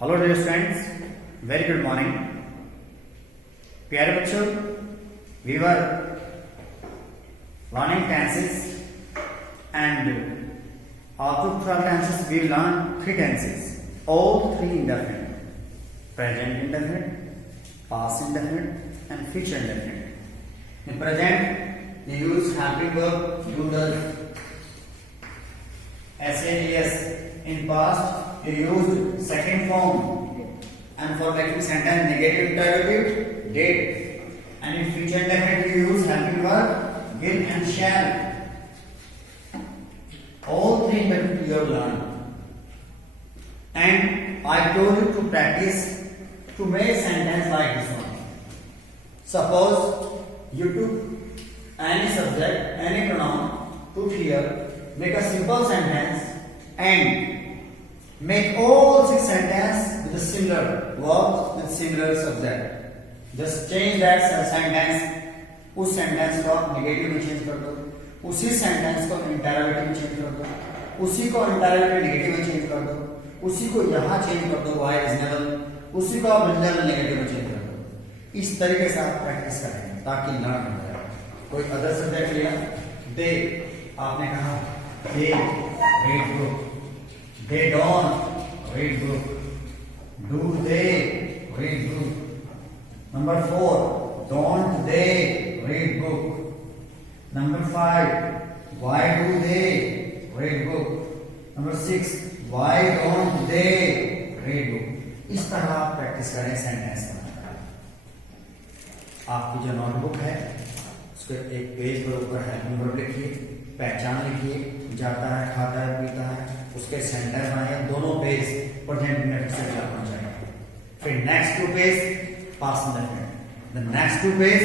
Hello dear students, very good morning. प्यारे बच्चों, we were learning tenses and after 12 tenses we learn 3 tenses, all 3 indefinite: present indefinite, past indefinite and future indefinite. In present you use helping verb do, does, SAES. In past you used second form, and for making sentence negative interrogative did, and in future indefinite you use helping verb will and shall. All 3 indefinite you have learned, and I told you to practice to make sentence like this one. Suppose you took any subject, any pronoun, put here, make a simple sentence and make all 6 sentences with a similar verbs with similar subject. Just change that sentence, उस sentence को negative में change कर दो, उसी sentence को interrogative में change कर दो, उसी को इंटरोगेटिव नेगेटिव में चेंज कर दो, उसी को यहाँ चेंज कर दो वाई रीजनेबल, उसी को आप रीजनेबल नेगेटिव में चेंज कर दो। इस तरीके से आप प्रैक्टिस करेंगे ताकि लर्न हो जाए। कोई अदर सब्जेक्ट लिया, दे आपने कहा they read book, they don't read book, do they read book. Number 4, don't they read book. Number 5, why do they read book. Number 6, why don't they read book. इस तरह आप practice करें sentence बनाना। आपकी जो notebook है उसके एक page पर ऊपर हेल्पिंग वर्ब लिखिए, पहचान लिखिए, जाता है, खाता है, पीता है, उसके सेंटेंस बनाइए। दोनों पेज प्रेजेंट इंडेफिनिट से होना चाहिए। फिर next 2 page past indefinite, the next 2 page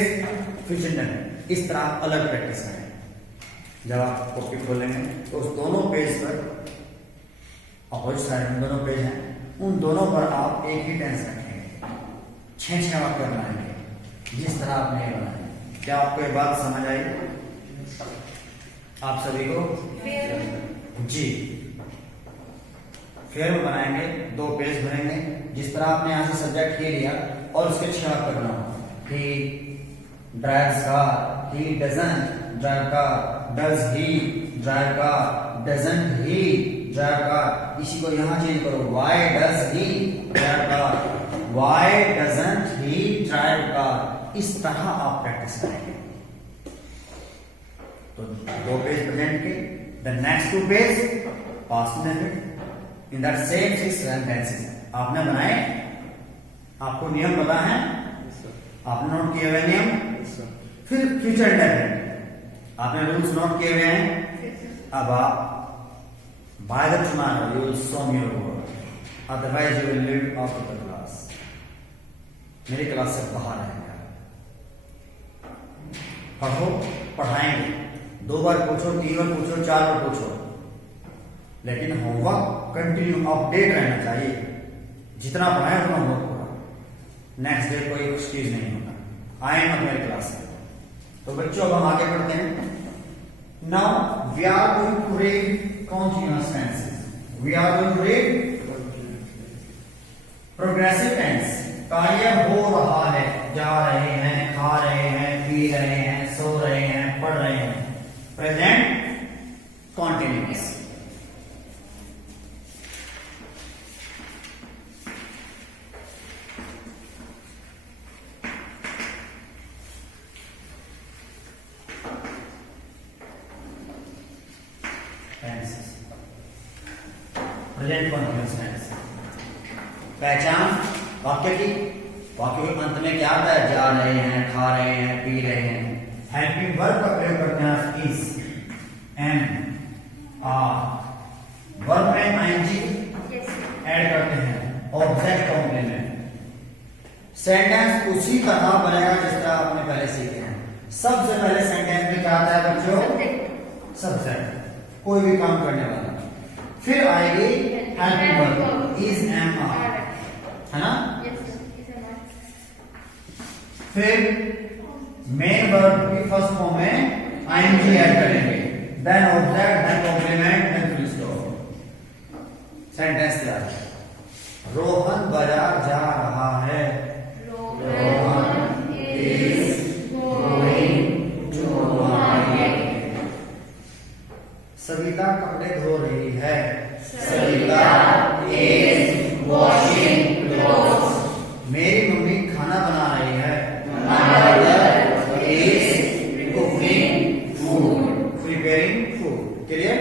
future indefinite. इस तरह आप अलग प्रैक्टिस करें। जब आप कॉपी खोलेंगे तो उस दोनों पेज पर अपोजिट साइड में दोनों पेज हैं, उन दोनों पर आप एक ही टेंस रखेंगे, 6 वाक्य बनाएंगे जिस तरह आपने बनाए। क्या आपको ये बात समझ आई आप सभी को? जी, फिर हम बनाएंगे 2 पेज भरेंगे जिस तरह आपने यहां से सब्जेक्ट ही लिया और उसके 6 वाक्य बनाओ। ही drives car, he doesn't drive car, does he drive car, doesn't he drive car. इसी को यहां चेंज करो, why does he drive car, why doesn't he drive car. इस तरह आप प्रैक्टिस करेंगे। तो 2 पेज प्रेजेंट के, the next 2 page past indefinite in that same 6 sentences आपने बनाए। आपको नियम पता है, आपने नोट किए हुए नियम। फिर फ्यूचर इंडेफिनिट आपने रूल्स नोट किए हुए हैं। अब आप by the tomorrow you will so me your work, otherwise you will leave out of the class. मेरी क्लास से बाहर रहेंगे। पढ़ो, पढ़ाएंगे, 2 बार पूछो, 3 बार पूछो, 4 बार पूछो, लेकिन होमवर्क कंटिन्यू अपडेट रहना चाहिए। जितना पढ़ाए उतना होमवर्क पढ़ो। नेक्स्ट डे कोई एक्सक्यूज नहीं होता। आए ना मेरी क्लास में। तो बच्चों अब हम आगे बढ़ते हैं। Now we are going to read continuous tenses. We are going to read progressive tense. कार्य हो रहा है, जा रहे हैं, खा रहे हैं, पी रहे हैं, सो रहे हैं, पढ़ रहे हैं। Present continuous. Present continuous tense. पहचान वाक्य की, वाक्य के अंत में क्या आता है? जा रहे हैं, खा रहे हैं, पी रहे हैं। हेल्पिंग वर्ब का प्रयोग करते हैं इज, एम, आर। वर्ब में आईएनजी ऐड करते हैं, ऑब्जेक्ट कॉम्प्लीमेंट। सेंटेंस उसी तरह बनेगा जिस तरह आपने पहले सीखे हैं। सबसे पहले सेंटेंस में क्या आता है बच्चों? सब्जेक्ट, कोई भी काम करने वाला। फिर आएगी helping verb is, am, are, है ना? फिर मेन वर्ब की फर्स्ट फॉर्म में आईएनजी ऐड करेंगे, then object, then complement, then full stop. Sentence तैयार है। रोहन सविता कपड़े धो रही है। Savita is washing clothes. मेरी मम्मी खाना बना रही है। My mother is cooking food. Preparing food. Clear?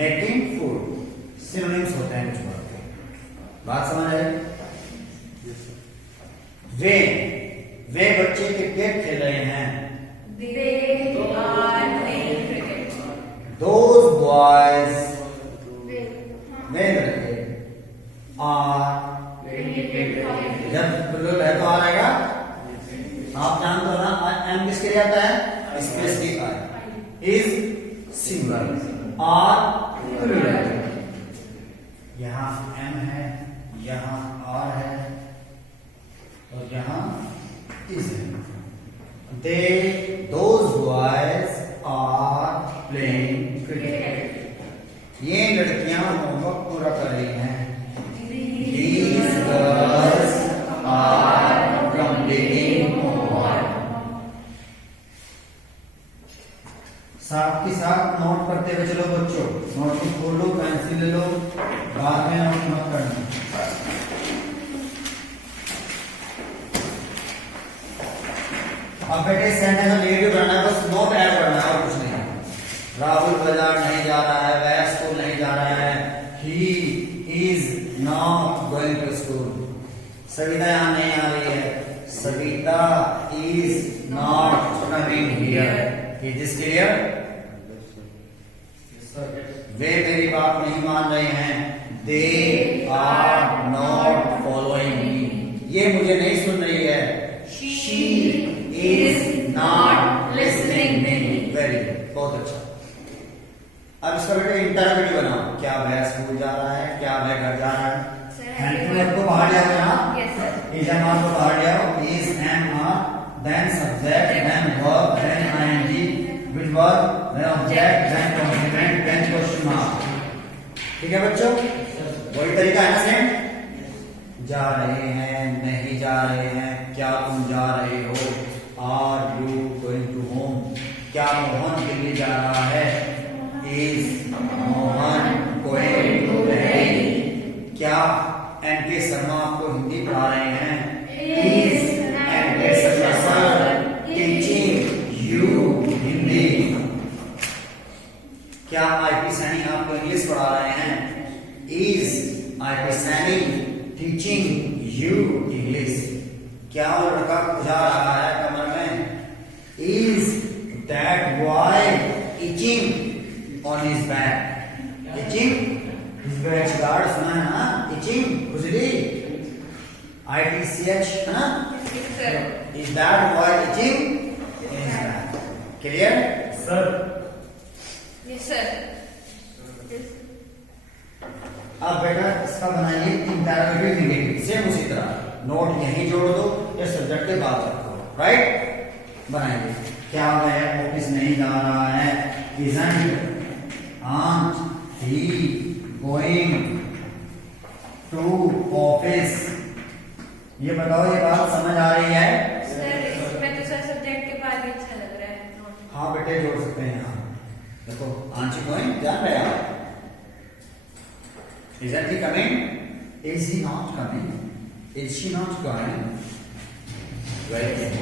Making food synonyms होते हैं कुछ वर्ड के। बात समझ आई? वे बच्चे क्रिकेट खेल रहे हैं। They are playing cricket. Those boys वे लड़के are जब प्लूरल है तो आ रहेगा। आप जानते हो ना एम किसके लिए आता है? स्पेसिफिक है। Is singular are plural. यहाँ एम है, यहाँ आर है और यहाँ इज है। those boys are playing cricket. ये लड़कियां होमवर्क पूरा कर रही हैं। These girls are completing homework. साथ के साथ नोट करते हुए चलो बच्चों। नोटबुक खोल लो, पेंसिल ले लो, बाद में नोट मत करना। अब बेटे सेंटेंस में नेगेटिव करना है, बस नोट ऐड करना है और कुछ नहीं। राहुल बाजार नहीं जा रहा है, वह स्कूल नहीं जा रहा है। He is not going to school. Savita यहाँ नहीं आ रही है। Savita is not coming here. Is this clear? वे मेरी बात नहीं मान रहे हैं। They are not following me. ये मुझे नहीं सुन रही है। She is not listening me. Very good, बहुत अच्छा। अब इसका बेटे इंटररोगेटिव बनाओ। क्या वह स्कूल जा रहा है? क्या वह घर जा रहा है? हेल्पफुल को बाहर ले आओ ना। इज एम आर को बाहर ले आओ। Is am are then subject then verb then ING with verb then object then complement then question mark. ठीक है बच्चों? वही तरीका है ना सेम? जा रहे हैं, नहीं जा रहे हैं, क्या तुम जा रहे हो? Are you going to home? क्या मोहन दिल्ली जा रहा है? Is Mohan going to Delhi? क्या एन के शर्मा आपको हिंदी पढ़ा रहे हैं? Is N K Sharma sir teaching you Hindi? क्या आईपी सैनी आपको इंग्लिश पढ़ा रहे हैं? Is IP Saini teaching you English? क्या वो लड़का जा रहा है कमर में? Is that boy itching on his back? Itching his back guard सुना है ना? Itching खुजली ITCH है ना? Is that boy itching in his back? Clear? Sir. Yes sir. अब बेटा इसका बनाइए इंटररोगेटिव नेगेटिव। सेम उसी तरह नोट यहीं जोड़ दो या सब्जेक्ट के बाद रखो। राइट? बनाइए। क्या वह ऑफिस नहीं जा रहा है? Isn't aren't he going to office? ये बताओ, ये बात समझ आ रही है? सर इसमें तो सर सब्जेक्ट के बाद ही अच्छा लग रहा है। हाँ बेटे जोड़ सकते हैं यहाँ। देखो aren't you going? जान रहे आप? Isn't he coming? Is he not coming? Is she not going? Very good.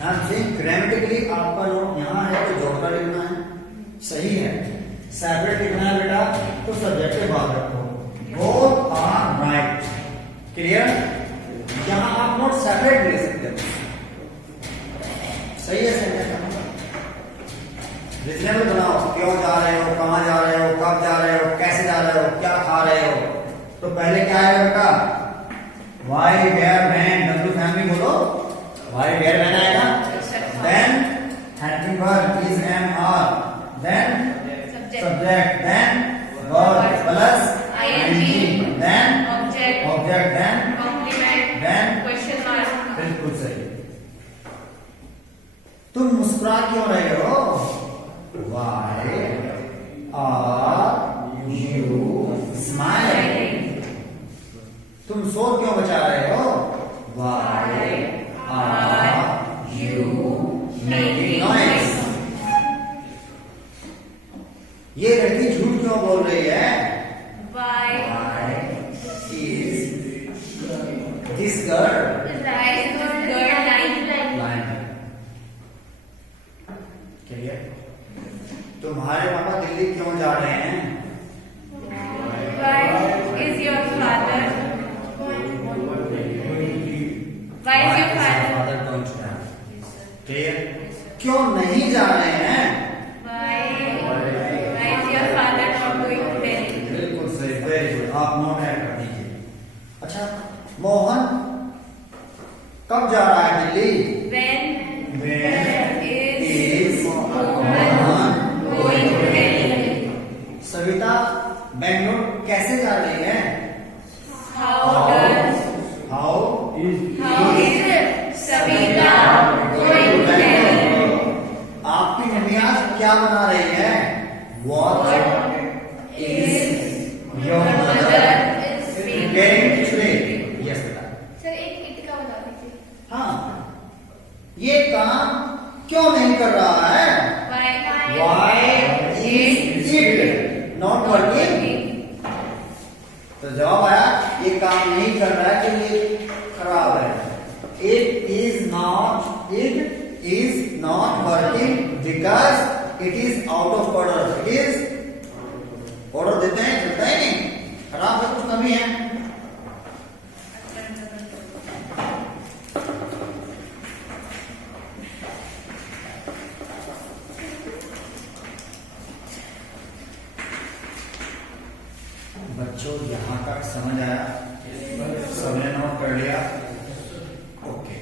I'm saying grammatically आपका नोट यहाँ है तो जोड़कर लिखना है, सही है। सेपरेट लिखना है बेटा तो सब्जेक्ट के बाद रखो। Both are right. क्लियर? यहाँ आप नोट सेपरेट ले सकते हो। सही है सेंटेंस? रीजनेबल बनाओ। क्यों जा रहे हो? कहाँ जा रहे हो? कब जा रहे हो? कैसे जा रहे हो? क्या खा रहे हो? तो पहले क्या आएगा बेटा? Why where when. W family बोलो। वाई वेयर व्हेन आएगा। Then helping verb is am are then subject then verb plus ing then object then complement then question mark। बिल्कुल सही। तुम मुस्कुरा क्यों रहे हो? Why are you smiling? तुम शोर क्यों मचा रहे हो? Why are you making noise? ये लड़की झूठ क्यों बोल रही है? Why is this girl is this girl lying? lying? Clear? तुम्हारे पापा दिल्ली क्यों जा रहे हैं? Why is your father? Why is your father? going to die? Clear? क्यों नहीं जा रहे हैं? Why is your father not going to Delhi? बिल्कुल सही, वेरी गुड। आप नोट ऐड कर दीजिए। अच्छा, मोहन कब जा रहा है Delhi? When is Mohan going to Delhi? Savita Bangalore कैसे जा रही है? How is Savita going to Delhi? आपकी मम्मी आज क्या बना रही है? What is your mother preparing today? Yes बेटा। सर एक इटका बता दीजिए। हाँ, ये काम क्यों नहीं कर रहा है? Why is it not working? तो जवाब आया, ये काम नहीं कर रहा है कि ये खराब है। It is not working because it is out of order. It is order देते हैं, चलता ही नहीं, खराब है, कुछ कमी है। बच्चों यहाँ तक समझ आया? सबने नोट कर लिया? Okay.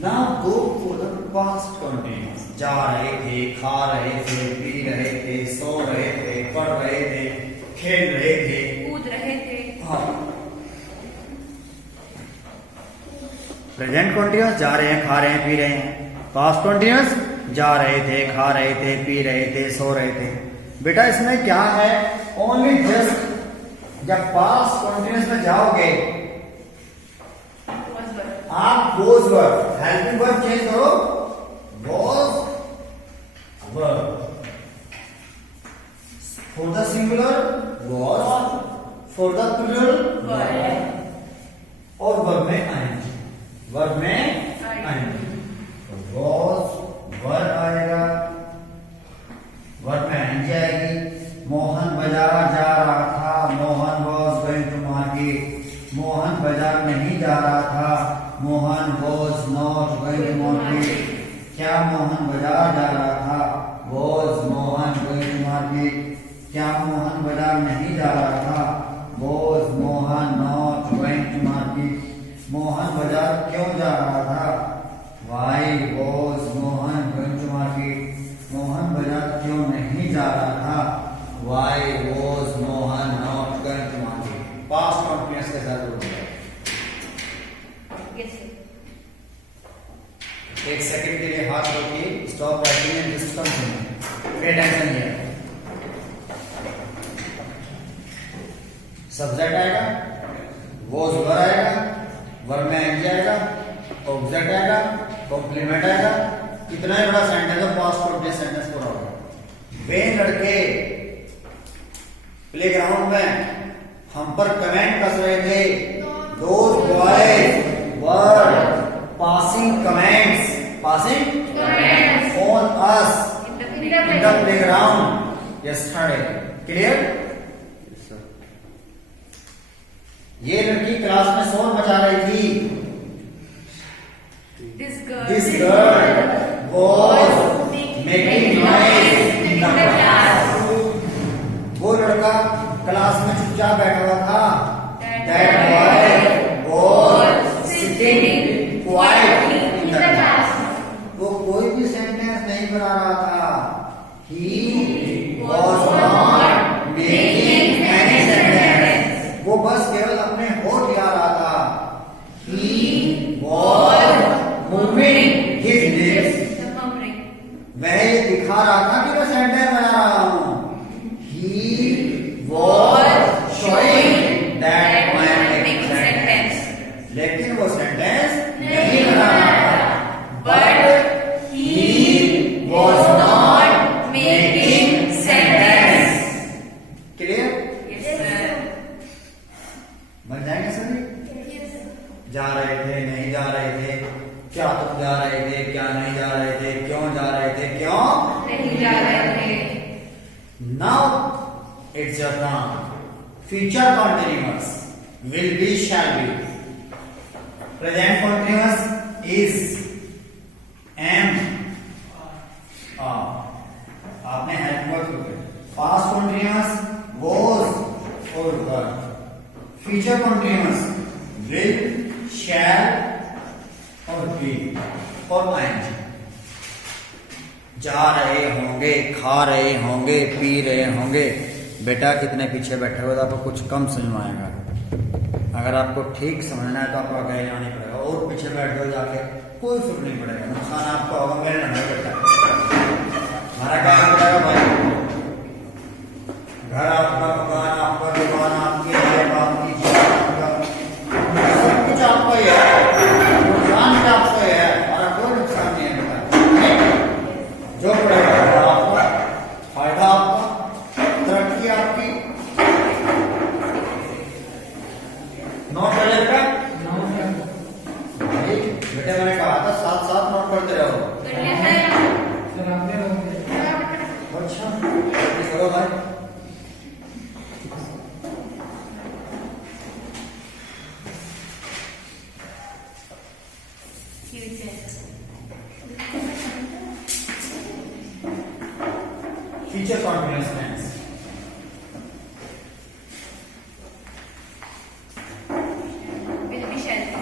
Now go for the past continuous. जा रहे थे, खा रहे थे, पी रहे थे, सो रहे थे, पढ़ रहे थे, खेल रहे थे, कूद रहे थे। हाँ। प्रेजेंट कंटिन्यूअस जा रहे हैं, खा रहे हैं, पी रहे हैं। पास्ट कंटिन्यूअस जा रहे थे, खा रहे थे, पी रहे थे, सो रहे थे। बेटा इसमें क्या है? ओनली जस्ट जब पास्ट कंटिन्यूअस में जाओगे आप was verb, helping verb change करो, was verb for the singular was, for the plural और वर्ब में आएंगे, वर्ब में आएंगे। वॉज वर्ब आएगा, वर्ब में आएंगे आएगी। मोहन बाजार जा रहा था, Mohan was going to market. Mohan बाजार नहीं जा रहा था, Mohan was not going to market. क्या मोहन बाजार जा रहा था? Was Mohan going to market. क्या मोहन बाजार नहीं जा रहा था? Was Mohan not going to market. Mohan बाजार क्यों जा रहा था? Why was Mohan going to market. Mohan बाजार क्यों नहीं जा रहा था? Why was Mohan not going to market? Past continuous के साथ बोलते हैं। Yes, sir. एक सेकंड के लिए हाथ रोकिए, स्टॉप राइटिंग एंड सिस्टम सुनिए, पे अटेंशन हियर। सब्जेक्ट आएगा, was वर्ब आएगा, वर्ब में एंग आएगा, ऑब्जेक्ट आएगा, कॉम्प्लीमेंट आएगा। कितना ही बड़ा सेंटेंस है, पास्ट कंटिन्यूअस सेंटेंस पूरा होगा। वे लड़के प्लेग्राउंड में हम पर कमेंट कस रहे थे। Those boys were passing comments on us in the playground yesterday. Clear? Yes, sir. ये लड़की क्लास में शोर मचा रही थी। This girl was making noise in the class. वो लड़का क्लास में चुपचाप बैठा हुआ था। That boy was sitting quietly in the class. वो कोई भी सेंटेंस नहीं बना रहा था। He was not making any sentence. वो बस केवल अपने होठ हिला रहा था। He was moving his lips. वह ये दिखा रहा था कि मैं सेंटेंस बना रहा हूँ। He was showing that I am Now it's your turn. Future continuous will be, shall be. Present continuous is, am, are. आपने हेल्प वर्ड किया. Past continuous was और were. Future continuous will, shall और be और ing. जा रहे होंगे, खा रहे होंगे, पी रहे होंगे. बेटा कितने पीछे बैठे हुए तो आपको कुछ कम समझ में आएगा. अगर आपको ठीक समझना है तो आपको आगे जाना पड़ेगा. और पीछे बैठ जाओ जाके कोई फर्क नहीं पड़ेगा. नुकसान आपका होगा, मेरे ना बेटा. हमारा क्या पड़ेगा भाई? घर आपका, मकान आपका, दुकान आपकी, जॉब आपकी, जीवन आपका, सब कुछ आपका ही है. नुकसान भी आपका ही है. हमारा कोई नुकसान नहीं है बेटा. जो पड़ेगा आपका, फायदा आपका, तरक्की आपकी. नोट कर ले बेटा. भाई बेटे मैंने कहा था साथ साथ नोट करते रहो. कर लेते हैं. अच्छा करो भाई. Future continuous tense. Will be, shall be.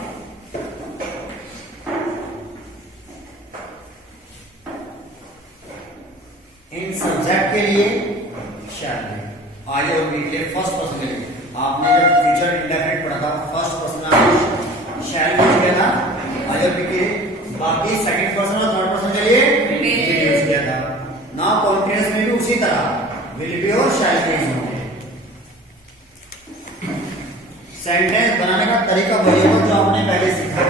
In subject के लिए shall be. आई और बी के लिए फर्स्ट पर्सन के लिए. आपने जब फ्यूचर इंडेफिनिट पढ़ा था फर्स्ट पर्सन में shall be किया था आई और बी के लिए. बाकी सेकंड पर्सन और थर्ड पर्सन के लिए will यूज किया था. नाउ कॉन्टिन्यूअस में भी उसी तरह will be और shall be होंगे. सेंटेंस बनाने का तरीका वही है जो आपने पहले सीखा.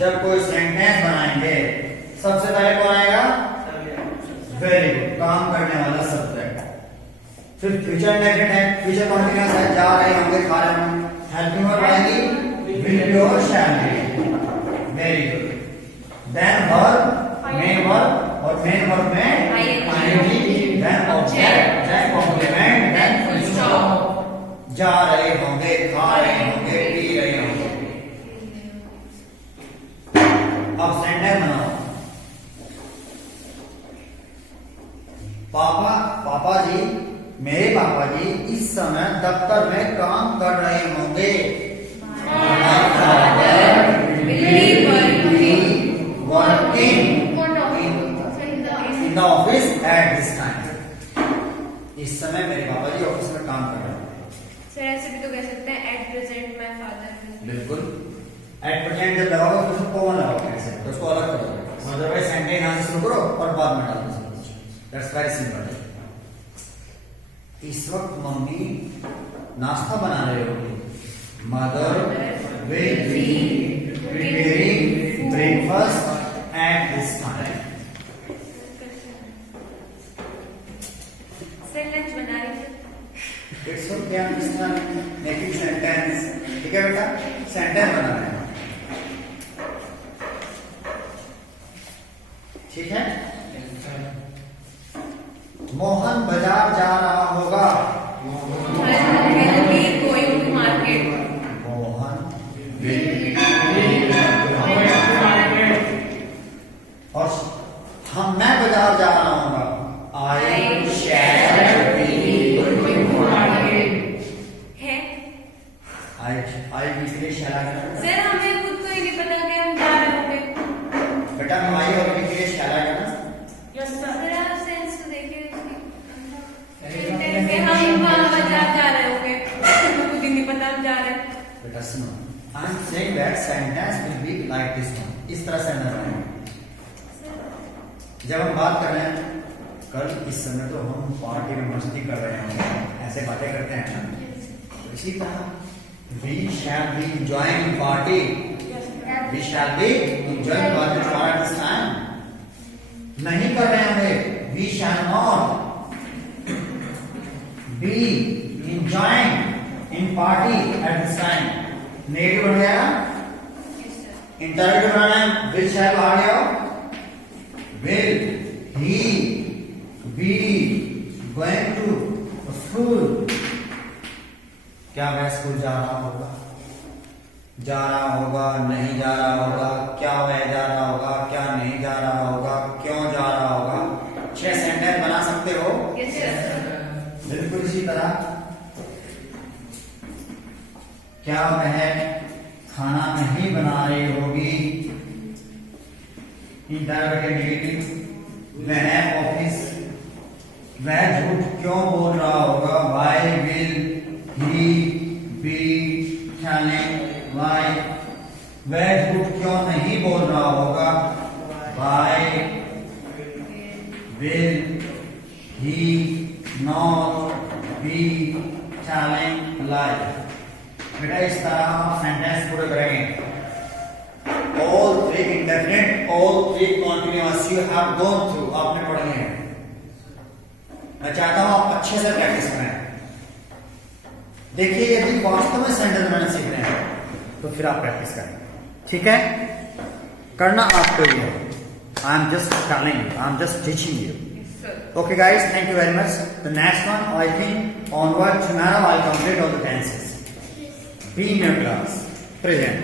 जब कोई सेंटेंस बनाएंगे सबसे पहले कौन आएगा? Very good. काम करने वाला सब्जेक्ट. फिर फ्यूचर इंडेफिनिट है, फ्यूचर कंटीन्यूअस है, जा रहे होंगे, खा रहे होंगे. हेल्पिंग वर्ब आएगी विल बी और shall be. Very good. Then verb, main verb और मेन वर्ब में ING, then object, then complement, then full stop. जा रहे होंगे, खा रहे होंगे, पी रहे होंगे. अब सेंटेंस बनाओ. पापा जी, मेरे पापा जी इस समय दफ्तर में काम कर रहे होंगे. Working in the office at this time. इस समय मेरे पापा जी ऑफिस में काम कर रहे हैं. सर ऐसे भी तो कह सकते हैं एट प्रेजेंट माय फादर. बिल्कुल. एट प्रेजेंट जब लगाओगे तो उसको कौन लगाओगे ऐसे तो उसको अलग करो. अदरवाइज सेंटेंस यहां से शुरू करो और बाद में डालो. That's very simple. इस वक्त मम्मी नाश्ता बना रही होगी. Mother will be preparing breakfast at this time. Sentence बना रही थी. It's okay. Understand making sentence. ठीक है बेटा. सेंटेंस बना रहे हैं. ठीक है. मोहन बाजार जा रहा होगा. will be going to market. Mohan will और मैं बाजार जा रहा हूँ. I shall be going to market. है. आई बी के लिए शैल आ गया. सर हमें खुद को ही नहीं पता कि हम जा रहे होंगे. बेटा आई और बी के लिए शैल आ गया ना. Yes sir. आप सेंस तो देखिए. सेंटेंस के हम वहाँ बाजार जा रहे होंगे. हमें खुद ही नहीं पता हम जा रहे हैं. बेटा सुनो. I am saying that sentence will be like this one. इस तरह से अंदर आएगा. जब हम बात कर रहे हैं कल इस समय तो हम पार्टी में मस्ती कर रहे हैं, ऐसे बातें करते हैं ना. इसी तरह we shall be enjoying party. We shall be enjoying party at this time. नहीं कर रहे होंगे. We shall not be enjoying in party at this time. Negative बन गया ना. इंटरोगेटिव बनाना है, विल शैल आ गया, will he be going to school, क्या वह स्कूल जा रहा होगा, जा रहा होगा, नहीं जा रहा होगा, क्या वह जा रहा होगा, क्या नहीं जा रहा होगा, क्यों जा रहा होगा। 6 सेंटेंस बना सकते हो। Yes, sir. बिल्कुल इसी तरह, क्या वह खाना नहीं बना रही होगी, इंटरोगेटिव नेगेटिव, वह ऑफिस, वह झूठ क्यों बोल रहा होगा, why will he be telling lie, वह झूठ क्यों नहीं बोल रहा होगा, why will he not be telling lie. बेटा इस तरह आप सेंटेंस पूरे करेंगे। All 3 indefinite, all 3 continuous you have gone through, आपने पढ़े हैं। मैं चाहता हूं आप अच्छे से प्रैक्टिस करें। देखिए यदि वास्तव में सेंटेंस बनाना सीख रहे हैं तो फिर आप प्रैक्टिस करें, ठीक है? करना आपको ही है। I am just telling you, I am just teaching you. Yes, sir. Okay guys, thank you very much. The next one, I think onward tomorrow I'll complete all the tenses. Be in your class. Present.